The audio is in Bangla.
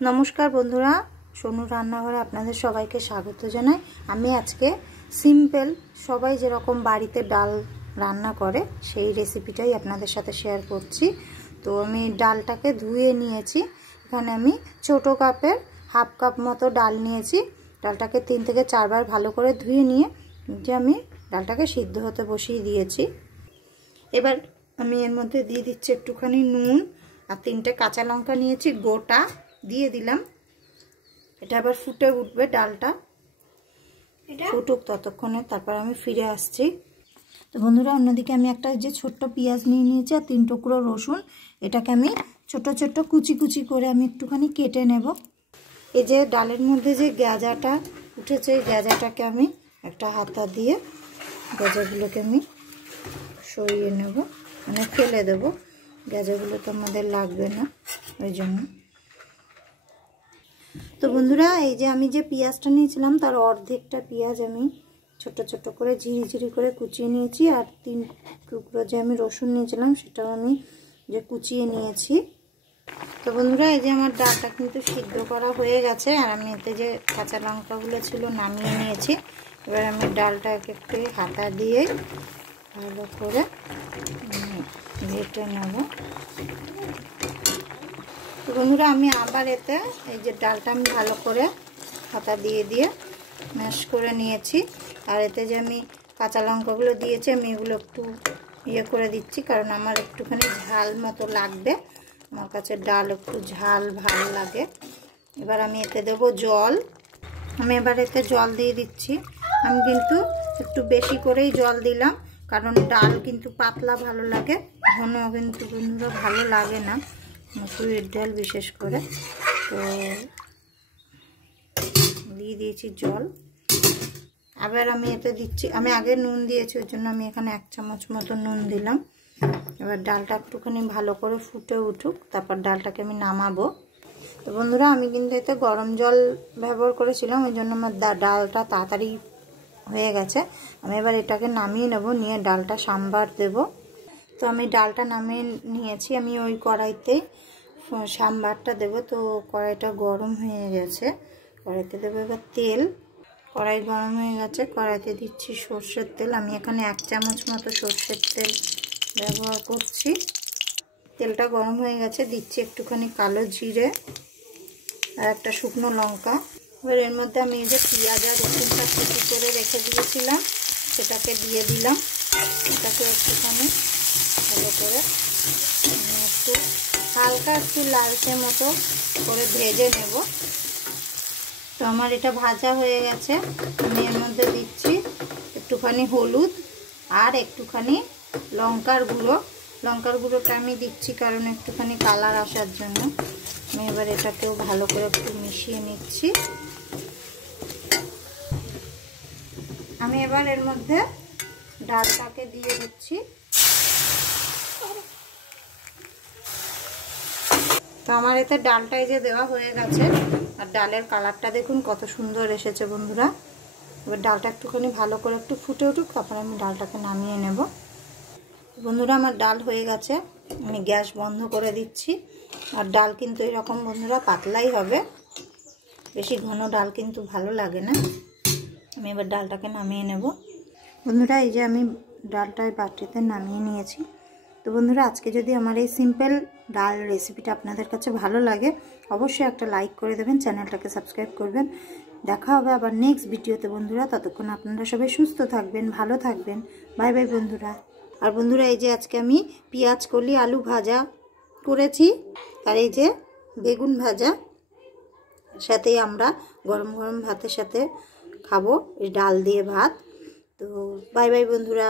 নমস্কার বন্ধুরা, সোনু রান্নাঘরে আপনাদের সবাইকে স্বাগত জানাই। আমি আজকে সিম্পল সবাই যেরকম বাড়িতে ডাল রান্না করে সেই রেসিপিটাই আপনাদের সাথে শেয়ার করছি। তো আমি ডালটাকে ধুয়ে নিয়েছি। এখানে আমি ছোটো কাপের হাফ কাপ মতো ডাল নিয়েছি। ডালটাকে 3 থেকে 4 বার ভালো করে ধুয়ে নিয়ে যে আমি ডালটাকে সিদ্ধ হতে বসিয়ে দিয়েছি। এবার আমি এর মধ্যে দিয়ে দিচ্ছি একটুখানি নুন আর 3টে কাঁচা লঙ্কা নিয়েছি, গোটা দিয়ে দিলাম। এটা আবার ফুটে উঠবে, ডালটা ফুটুক ততক্ষণে, তারপর আমি ফিরে আসছি। তো বন্ধুরা, অন্যদিকে আমি একটা যে ছোট্ট পেঁয়াজ নিয়ে নিয়েছি আর 3 টুকরো রসুন, এটাকে আমি ছোট ছোট কুচি কুচি করে আমি একটুখানি কেটে নেব। এই যে ডালের মধ্যে যে গ্যাজাটা উঠেছে, এই গ্যাজাটাকে আমি একটা হাতা দিয়ে গ্যাজাগুলোকে আমি সরিয়ে নেব, মানে ফেলে দেবো। গ্যাজাগুলো তো আমাদের লাগবে না, ওই জন্য। তো বন্ধুরা, এই যে আমি যে পেঁয়াজটা নিয়েছিলাম তার অর্ধেকটা পেঁয়াজ আমি ছোট ছোট করে ঝিরি ঝিরি করে কুচিয়ে নিয়েছি। আর 3 টুকরো যে আমি রসুন নিয়েছিলাম সেটাও আমি যে কুচিয়ে নিয়েছি। তো বন্ধুরা, এই যে আমার ডালটা কিন্তু সিদ্ধ করা হয়ে গেছে। আর আমি এতে যে কাঁচা লঙ্কাগুলো ছিল নামিয়ে নিয়েছি। এবার আমি ডালটাকে একটু হাতা দিয়ে ভালো করে ঘেটে নেব। তো বন্ধুরা, আমি আবার এতে এই যে ডালটা আমি ভালো করে হাতা দিয়ে দিয়ে ম্যাশ করে নিয়েছি। আর এতে যে আমি কাঁচা লঙ্কাগুলো দিয়েছি, আমি এগুলো একটু ইয়ে করে দিচ্ছি, কারণ আমার একটুখানি ঝাল মতো লাগবে। আমার কাছে ডাল একটু ঝাল ভালো লাগে। এবার আমি এতে দেবো জল। আমি এবার এতে জল দিয়ে দিচ্ছি। আমি কিন্তু একটু বেশি করেই জল দিলাম, কারণ ডাল কিন্তু পাতলা ভালো লাগে, ঘন কিন্তু বন্ধুরা ভালো লাগে না, মসুরির ডাল বিশেষ করে। তো দিয়ে দিয়েছি জল। আবার আমি এতে দিচ্ছি, আমি আগে নুন দিয়েছি, ওই জন্য আমি এখানে 1 চামচ মতো নুন দিলাম। এবার ডালটা একটুখানি ভালো করে ফুটে উঠুক, তারপর ডালটাকে আমি নামাবো। তো বন্ধুরা, আমি কিন্তু এতে গরম জল ব্যবহার করেছিলাম, ওই জন্য আমার ডালটা তাড়াতাড়ি হয়ে গেছে। আমি এবার এটাকে নামিয়ে নেব, নিয়ে ডালটা সাম্বার দেব। তো আমি ডালটা নামিয়ে নিয়েছি। আমি ওই কড়াইতেই সাম্বারটা দেব। তো কড়াইটা গরম হয়ে গেছে, কড়াইতে দেবো এবার তেল। কড়াই গরম হয়ে গেছে, কড়াইতে দিচ্ছি সর্ষের তেল। আমি এখানে 1 চামচ মতো সর্ষের তেল ব্যবহার করছি। তেলটা গরম হয়ে গেছে, দিচ্ছি একটুখানি কালো জিরে আর একটা শুকনো লঙ্কা। এবার এর মধ্যে আমি এই যে পেঁয়াজ আর রসুনটা কুচি করে রেখে দিয়েছিলাম সেটাকে দিয়ে দিলাম। এটাকে একটুখানি ভালো করে একটু হালকা একটু লালচে মতো করে ভেজে নেব। তো আমার এটা ভাজা হয়ে গেছে। আমি এর মধ্যে দিচ্ছি একটুখানি হলুদ আর একটুখানি লঙ্কার গুঁড়ো। লঙ্কার গুঁড়োটা আমি দিচ্ছি কারণ একটুখানি কালার আসার জন্য। আমি এবার এটাকেও ভালো করে একটু মিশিয়ে নিচ্ছি। আমি এবার এর মধ্যে ডালটাকে দিয়ে দিচ্ছি। তো আমার এতে ডালটাই যে দেওয়া হয়ে গেছে, আর ডালের কালারটা দেখুন কত সুন্দর এসেছে বন্ধুরা। এবার ডালটা একটুখানি ভালো করে একটু ফুটে উঠুক, তারপরে আমি ডালটাকে নামিয়ে নেব। বন্ধুরা, আমার ডাল হয়ে গেছে, আমি গ্যাস বন্ধ করে দিচ্ছি। আর ডাল কিন্তু এরকম বন্ধুরা পাতলাই হবে, বেশি ঘন ডাল কিন্তু ভালো লাগে না। আমি এবার ডালটাকে নামিয়ে নেব। বন্ধুরা, এই যে আমি ডালটাই বাটিতে নামিয়ে নিয়েছি। তো বন্ধুরা, আজকে যদি আমার এই সিম্পল ডাল রেসিপিটা আপনাদের কাছে ভালো লাগে, অবশ্যই একটা লাইক করে দেবেন, চ্যানেলটাকে সাবস্ক্রাইব করবেন। দেখা হবে আবার নেক্সট ভিডিওতে বন্ধুরা। ততক্ষণ আপনারা সবাই সুস্থ থাকবেন, ভালো থাকবেন। বাই বাই বন্ধুরা। আর বন্ধুরা, এই যে আজকে আমি পেঁয়াজ কলি আলু ভাজা করেছি, আর এই যে বেগুন ভাজা, সাথেই আমরা গরম গরম ভাতের সাথে খাবো এই ডাল দিয়ে ভাত। তো বাই বাই বন্ধুরা।